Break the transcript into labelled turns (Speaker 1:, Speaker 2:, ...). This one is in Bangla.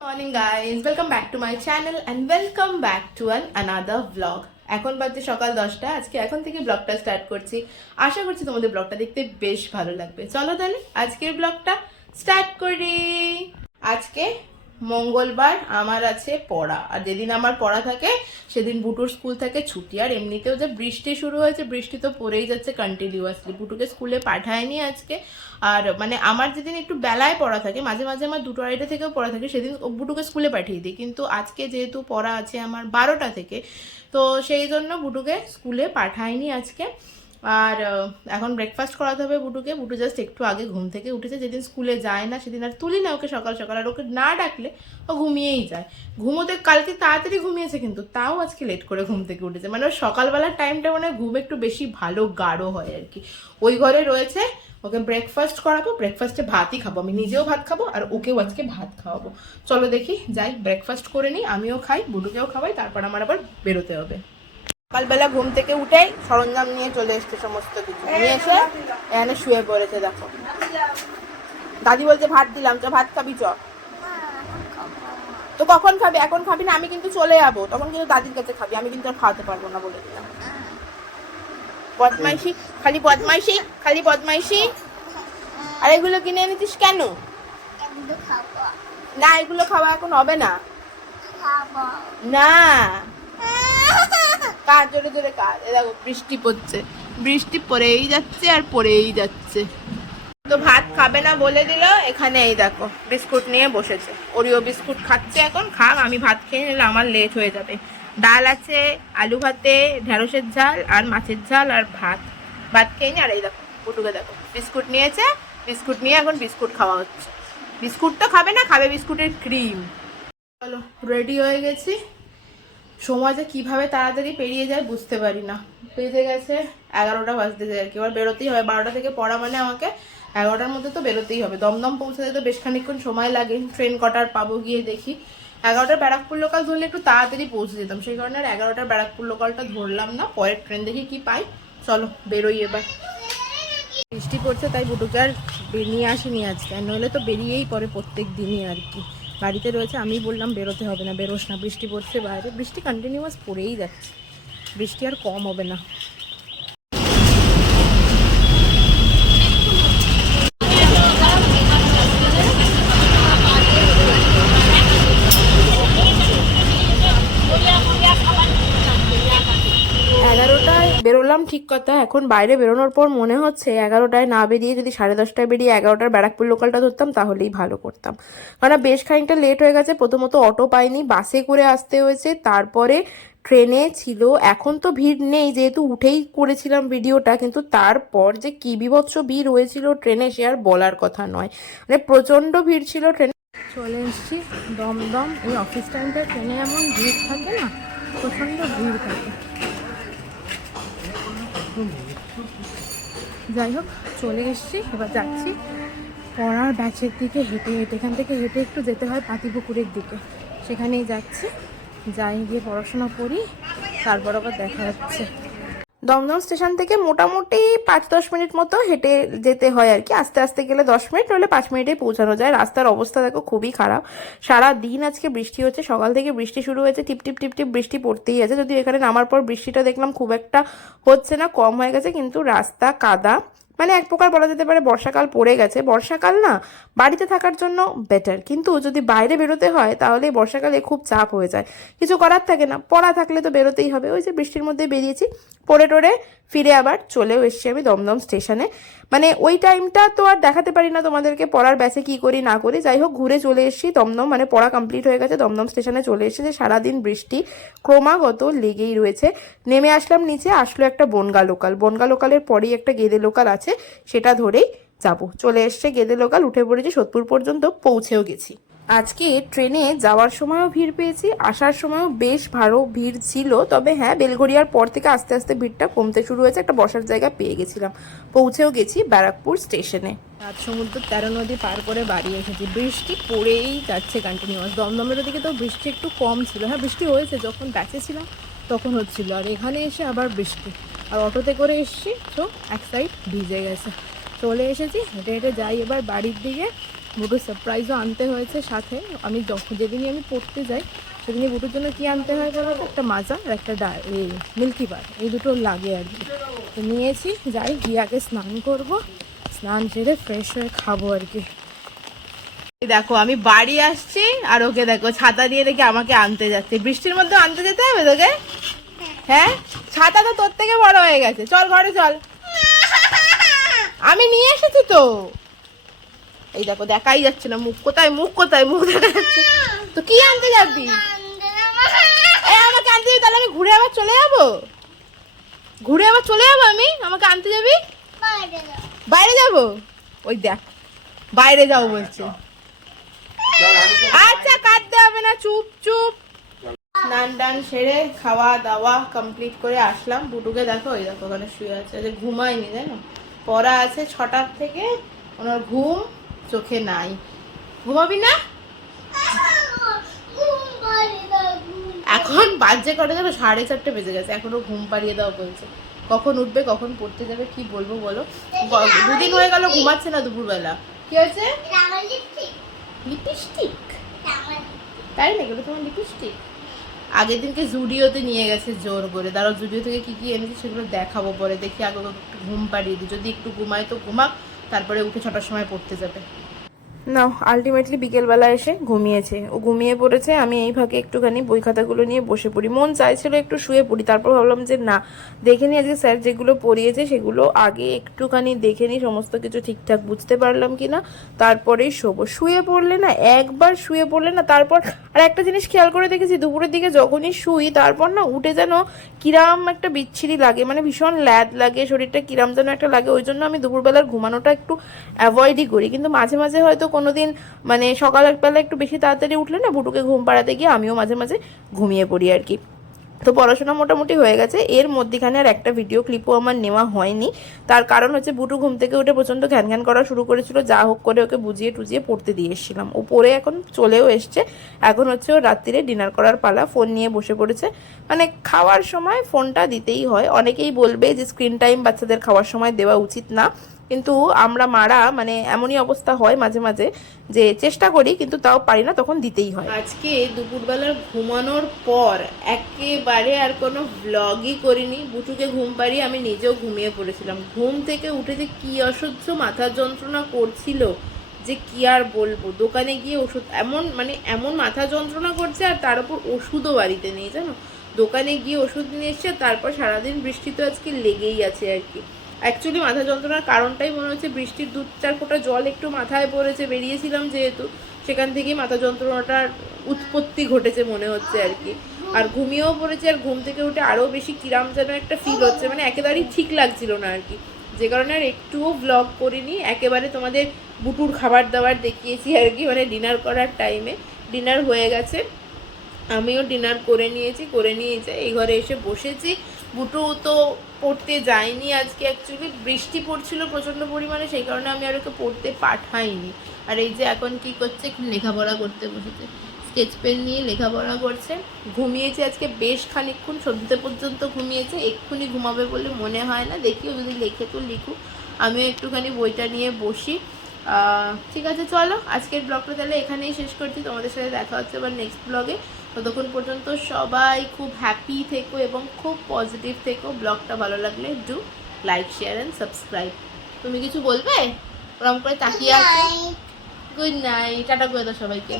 Speaker 1: Morning guys welcome back to my channel and welcome back to an another blog এখন বাজে সকাল দশটা, আজকে এখন থেকে ব্লগটা স্টার্ট করছি। আশা করছি তোমাদের ব্লগটা দেখতে বেশ ভালো লাগবে। চলো তাহলে আজকের ব্লগটা স্টার্ট করি। আজকে মঙ্গলবার আমার আছে পড়া। আর যেদিন আমার পড়া থাকে, সেদিন বুটুর স্কুল থেকে ছুটি। আর এমনিতেও যে বৃষ্টি শুরু হয়েছে, বৃষ্টি তো পড়েই যাচ্ছে কন্টিনিউয়াসলি বুটুকে স্কুলে পাঠায়নি আজকে। আর মানে আমার যেদিন একটু বেলায় পড়া থাকে, মাঝে মাঝে আমার দুটো আড়াইটা থেকেও পড়া থাকে, সেদিন বুটুকে স্কুলে পাঠিয়ে দিই। কিন্তু আজকে যেহেতু পড়া আছে আমার বারোটা থেকে, তো সেই জন্য বুটুকে স্কুলে পাঠায়নি আজকে। আর এখন ব্রেকফাস্ট করাতে হবে বুটুকে। বুটু জাস্ট একটু আগে ঘুম থেকে উঠেছে। যেদিন স্কুলে যায় না, সেদিন আর তুলি না ওকে সকাল সকাল। আর ওকে না ডাকলে ও ঘুমিয়েই যায়। ঘুমোতে, কালকে তাড়াতাড়ি ঘুমিয়েছে কিন্তু তাও আজকে লেট করে ঘুম থেকে উঠেছে। মানে সকালবেলার টাইমটা মানে ঘুম একটু বেশি ভালো, গাঢ় হয় আর কি। ওই ঘরে রয়েছে, ওকে ব্রেকফাস্ট করাবো ব্রেকফাস্টে ভাতই খাব। আমি নিজেও ভাত খাব আর ওকেও আজকে ভাত খাওয়াবো। চলো দেখি, যাই ব্রেকফাস্ট করে নিই, আমিও খাই, বুটুকেও খাওয়াই, তারপর আমার আবার বেরোতে হবে। সকালবেলা ঘুম থেকে উঠেই সরঞ্জাম নিয়ে চলে এসছে সমস্ত কিছু। নিয়ে এসে এখানে শুয়ে পড়েছে দেখো। দাদি বলছে ভাত দিলাম চ ভাত খাবি চ। তো কখন খাবি? এখন খাবি না আমি কিন্তু চলে যাব। তখন কিন্তু দাদির কাছে খাবি আমি কিন্তু আর খাওয়াতে পারব না বলে দিলাম। বদমাইশি খালি বদমাইশি খালি বদমাইশি। আর এগুলো কিনে এনেছিস কেন? না এগুলো খাওয়া এখন হবে না। না। কার জোরে জোরে কার? এ দেখো, বৃষ্টি পড়ছে। বৃষ্টি পড়েই যাচ্ছে আর পড়েই যাচ্ছে। তো ভাত খাবে না বলে দিল, এখানে এই দেখো, বিস্কুট নিয়ে বসেছে। ওরিও বিস্কুট খাচ্ছে এখন, খাক, আমি ভাত খেয়ে নিলে আমার লেট হয়ে যাবে। ডাল আছে, আলু ভাতে, ঢেঁড়সের ঝাল আর মাছের ঝাল আর ভাত। ভাত খেয়ে নি, আর এই দেখো, পুটুকে দেখো, বিস্কুট নিয়েছে, বিস্কুট নিয়ে এখন বিস্কুট খাওয়া হচ্ছে। বিস্কুট তো খাবে না, খাবে বিস্কুটের ক্রিম চলো রেডি হয়ে গেছি। সময় যে কীভাবে তাড়াতাড়ি পেরিয়ে যায় বুঝতে পারি না। বেজে গেছে এগারোটা বাজতে যায় আর কি। এবার বেরোতেই হবে। বারোটা থেকে পড়া মানে আমাকে এগারোটার মধ্যে তো বেরোতেই হবে। দমদম পৌঁছাতে তো বেশ খানিকক্ষণ সময় লাগে। ট্রেন কটার পাবো গিয়ে দেখি। এগারোটার ব্যারাকপুর লোকাল ধরলে একটু তাড়াতাড়ি পৌঁছে যেতাম। সেই কারণে আর এগারোটার ব্যারাকপুর লোকালটা ধরলাম না। পরের ট্রেন দেখি কি পাই। চলো, বেরোই এবার। বৃষ্টি পড়ছে, তাই বুটুকে আর নিয়ে আসিনি আজকে। নইলে তো বেরিয়েই পড়ে প্রত্যেক দিনই আর কি। বাড়িতে রয়েছে আমি বললাম বেরোতে হবে না, বেরোস না, বৃষ্টি পড়ছে বাইরে। বৃষ্টি কন্টিনিউয়াস পড়েই যাচ্ছে। বৃষ্টি আর কম হবে না এগারোটায় বেরোলাম ঠিক কথা। এখন বাইরে বেরোনোর পর মনে হচ্ছে এগারোটায় না বেরিয়ে যদি সাড়ে দশটায় বেরিয়ে এগারোটার ব্যারাকপুর লোকালটা ধরতাম, তাহলেই ভালো করতাম। কারণ বেশ খানিকটা লেট হয়ে গেছে, প্রথমত অটো পাইনি বাসে করে আসতে হয়েছে, তারপরে ট্রেনে ছিল। এখন তো ভিড় নেই, যেহেতু উঠেই করেছিলাম ভিডিওটা, কিন্তু তারপর যে কি বিভৎস ভিড় হয়েছিল ট্রেনে সে আর বলার কথা নয়। মানে প্রচণ্ড ভিড় ছিল ট্রেনে চলে এসেছি দমদম। এই অফিস টাইমটা ট্রেনে এমন ভিড় থাকে না, প্রচণ্ড ভিড় থাকে। যাই হোক, চলে এসছি, এবার যাচ্ছি পড়ার ব্যাচের দিকে হেঁটে হেঁটে এখান থেকে হেঁটে একটু যেতে হয় পাতিপুকুরের দিকে। সেখানেই যাচ্ছি, যাই গিয়ে পড়াশোনা করি, তারপর আবার দেখা যাচ্ছে দমদম স্টেশন থেকে মোটামুটি পাঁচ দশ মিনিট মতো হেঁটে যেতে হয় আর কি। আস্তে আস্তে গেলে দশ মিনিট, নইলে পাঁচ মিনিটে পৌঁছানো যায়। রাস্তার অবস্থা দেখো খুবই খারাপ। সারা দিন আজকে বৃষ্টি হচ্ছে, সকাল থেকে বৃষ্টি শুরু হয়েছে, টিপ টিপ টিপ টিপ বৃষ্টি পড়তেই আছে। যদি এখানে নামার পর বৃষ্টিটা দেখলাম খুব একটা হচ্ছে না, কম হয়ে গেছে, কিন্তু রাস্তা কাদা। মানে এক প্রকার বলা যেতে পারে বর্ষাকাল পড়ে গেছে। বর্ষাকাল না বাড়িতে থাকার জন্য বেটার কিন্তু যদি বাইরে বেরোতে হয় তাহলে বর্ষাকালে খুব চাপ হয়ে যায়। কিছু করার থাকে না, পড়া থাকলে তো বেরোতেই হবে। ওই যে বৃষ্টির মধ্যে বেরিয়েছি, পড়ে টোরে ফিরে আবার চলেও এসেছি আমি দমদম স্টেশনে। মানে ওই টাইমটা তো আর দেখাতে পারি না তোমাদেরকে পড়ার ব্যাচে কি করি না করি। যাই হোক, ঘুরে চলে এসেছি দমদম। মানে পড়া কমপ্লিট হয়ে গেছে, দমদম স্টেশনে চলে এসেছে। সারাদিন বৃষ্টি ক্রমাগত লেগেই রয়েছে। নেমে আসলাম নিচে, আসলো একটা বনগা লোকাল বনগা লোকালের পরেই একটা গেদে লোকাল আছে। সেটা ধরেই যাব। চলে এসছে গেদে লোকাল, উঠে পড়েছি সোদপুর পর্যন্ত, পৌঁছেও গেছি। আজকে ট্রেনে যাওয়ার সময়ও ভিড় পেয়েছি, আসার সময়ও বেশ ভালো ভিড় ছিল। তবে হ্যাঁ বেলঘড়িয়ার পর থেকে আস্তে আস্তে ভিড়টা কমতে শুরু হয়েছে, একটা বসার জায়গা পেয়ে গেছিলাম। পৌঁছেও গেছি ব্যারাকপুর স্টেশনে। রাত সমুদ্র তেরো নদী পার করে বাড়ি এসেছি। বৃষ্টি পড়েই যাচ্ছে কন্টিনিউয়াস দমদমের দিকে তো বৃষ্টি একটু কম ছিল। হ্যাঁ বৃষ্টি হয়েছে, যখন ব্যাচে ছিলাম, তখন হচ্ছিল। আর এখানে এসে আবার বৃষ্টি। আর অটোতে করে এসেছি, তো এক সাইড ভিজে গেছে। চলে এসেছি, হেঁটে হেঁটে যাই এবার বাড়ির দিকে। বুটুর সারপ্রাইজও আনতে হয়েছে সাথে। আমি যখন, যেদিনই আমি পড়তে যাই, সেদিনই বুটুর জন্য কি আনতে হয় বলো একটা মাজা আর একটা ডা, এই মিল্কি বার এই দুটো লাগে আর কি। নিয়েছি, যাই, গিয়ে আগে স্নান করব। স্নান সেরে ফ্রেশ হয়ে খাব আর কি। দেখো, আমি বাড়ি আসছি আর ওকে দেখো, ছাতা দিয়ে দেখে আমাকে আনতে যাচ্ছে। বৃষ্টির মধ্যে আনতে যেতে হবে তোকে? হ্যাঁ? ছাতা তো তোর থেকে বড় হয়ে গেছে। চল ঘরে চল। আমি নিয়ে এসেছি তো। এই দেখো দেখাই যাচ্ছে না। মুখ কোথায়? মুখ কোথায়? মুখ দেখা যাচ্ছে। তো কি আনতে যাবি? আমাকে আনতে যাবি? তাহলে আমি ঘুরে আবার চলে যাব? ঘুরে আবার চলে যাব আমি? আমাকে আনতে যাবি? বাইরে যাব? ওই দেখ বাইরে যাব বলছে। আচ্ছা কাটতে হবে না। চুপ চুপ। স্নান টান সেরে খাওয়া দাওয়া কমপ্লিট করে আসলাম। বুটুকে দেখো ওই দেখো ওখানে শুয়ে আছে। যে ঘুমায়নি জানো? পড়া আছে ছটার থেকে। ওনার ঘুম চোখে নাই। ঘুমাবি না? এখন বাজে করে যাবে সাড়ে চারটে বেজে গেছে। এখনও ঘুম পাড়িয়ে দাও বলছে। কখন উঠবে কখন পড়তে যাবে কি বলব বলো? দুদিন হয়ে গেল ঘুমাচ্ছে না দুপুরবেলা। কি হয়েছে? লিপস্টিক তাই নাকি? ওটা তোমার লিপস্টিক আগের দিনকে জুডিওতে নিয়ে গেছে জোর করে। তারা জুডিও থেকে কি কি এনেছে সেগুলো দেখাবো পরে। দেখি আগে একটু ঘুম পাড়িয়ে দিই। যদি একটু ঘুমায় তো ঘুমাক, তারপরে উঠে ছটার সময় পড়তে যাবে। না আলটিমেটলি বিকেলবেলা এসে ঘুমিয়েছে। ও ঘুমিয়ে পড়েছে, আমি এই ফাঁকে একটুখানি বই খাতাগুলো নিয়ে বসে পড়ি। মন চাইছিল একটু শুয়ে পড়ি, তারপর ভাবলাম যে না, দেখে নিই আজকে স্যার যেগুলো পড়িয়েছে সেগুলো আগে একটুখানি দেখে নিই, সমস্ত কিছু ঠিকঠাক বুঝতে পারলাম কি না তারপরেই শোবো। শুয়ে পড়লে না, একবার শুয়ে পড়লে না, তারপর আর একটা জিনিস খেয়াল করে দেখেছি, দুপুরের দিকে যখনই শুই, তারপর না উঠে যেন কিরাম একটা বিচ্ছিরি লাগে মানে ভীষণ ল্যাদ লাগে, শরীরটা কিরাম যেন একটা লাগে, ওই জন্য আমি দুপুরবেলার ঘুমানোটা একটু অ্যাভয়েডই করি। কিন্তু মাঝে মাঝে হয়তো কোনোদিন মানে সকালবেলা একটু বেশি তাড়াতাড়ি উঠলে না বুটুকে ঘুম পাড়াতে গিয়ে আমিও মাঝে মাঝে ঘুমিয়ে পড়ি আর কি। তো পড়াশোনা মোটামুটি হয়ে গেছে। এর মধ্যেখানে আর একটা ভিডিও ক্লিপও আমার নেওয়া হয়নি। তার কারণ হচ্ছে বুটু ঘুম থেকে উঠে প্রচণ্ড ঘ্যান ঘ্যান করা শুরু করেছিল। যা হোক করে ওকে বুঝিয়ে টুজিয়ে পড়তে দিয়ে এসেছিলাম। ও পড়ে এখন চলেও এসছে। এখন হচ্ছে ও রাত্রিরে ডিনার করার পালা ফোন নিয়ে বসে পড়েছে। মানে খাওয়ার সময় ফোনটা দিতেই হয়। অনেকেই বলবে যে স্ক্রিন টাইম বাচ্চাদের খাওয়ার সময় দেওয়া উচিত না। কিন্তু আমরা মারা মানে এমনই অবস্থা হয় মাঝে মাঝে যে চেষ্টা করি, কিন্তু তাও পারি না, তখন দিতেই হয়। আজকে দুপুরবেলার ঘুমানোর পর একেবারে আর কোনো ব্লগই করিনি। বুটুকে ঘুম পাড়িয়ে আমি নিজেও ঘুমিয়ে পড়েছিলাম। ঘুম থেকে উঠে যে কি অসহ্য মাথার যন্ত্রণা করছিল, যে কি আর বলব? দোকানে গিয়ে ওষুধ, এমন মানে এমন মাথা যন্ত্রণা করছে, আর তার উপর ওষুধও বাড়িতে নেই, জানো? দোকানে গিয়ে ওষুধ নিয়ে এসছে, তারপর সারাদিন বৃষ্টি তো আজকে লেগেই আছে আর কি। অ্যাকচুয়ালি মাথা যন্ত্রণার কারণটাই মনে হচ্ছে বৃষ্টির দু চার ফোঁটা জল একটু মাথায় পড়েছে, বেরিয়েছিলাম যেহেতু, সেখান থেকেই মাথা যন্ত্রণাটার উৎপত্তি ঘটেছে মনে হচ্ছে আর কি। আর ঘুমিয়েও পড়েছে আর ঘুম থেকে উঠে আরও বেশি কিরাম যেন একটা ফিল হচ্ছে মানে একেবারেই ঠিক লাগছিল না আর কি। যে কারণে আর একটুও ব্লগ করিনি, একেবারে তোমাদের বুটুর খাবার দাবার দেখিয়েছি আর কি মানে ডিনার করার টাইমে ডিনার হয়ে গেছে, আমিও ডিনার করে নিয়েছি, করে নিয়েছে এই ঘরে এসে বসেছি। বুটু তো পড়তে যায়নি আজকে অ্যাকচুয়ালি বৃষ্টি পড়ছিল প্রচণ্ড পরিমাণে, সেই কারণে আমি আর ওকে পড়তে পাঠাইনি। আর এই যে এখন কি করছে এখন লেখাপড়া করতে বসেছে। স্কেচ পেন নিয়ে লেখাপড়া করছে। ঘুমিয়েছে আজকে বেশ খানিকক্ষণ, সন্ধ্যে পর্যন্ত ঘুমিয়েছে। এক্ষুনি ঘুমাবে বলে মনে হয় না। দেখিও যদি লেখে তো লিখুক। আমিও একটুখানি বইটা নিয়ে বসি। ঠিক আছে চলো। আজকের ব্লগটা তাহলে এখানেই শেষ করছি। তোমাদের সাথে দেখা হচ্ছে আবার নেক্সট ব্লগে ততক্ষণ পর্যন্ত সবাই খুব হ্যাপি থেকো এবং খুব পজিটিভ থেকো। ব্লগটা ভালো লাগলে do like share and subscribe তুমি কিছু বলবে? ওরম করে তাকিয়ে আছো? গুড নাইট টাটা করে দাও সবাইকে।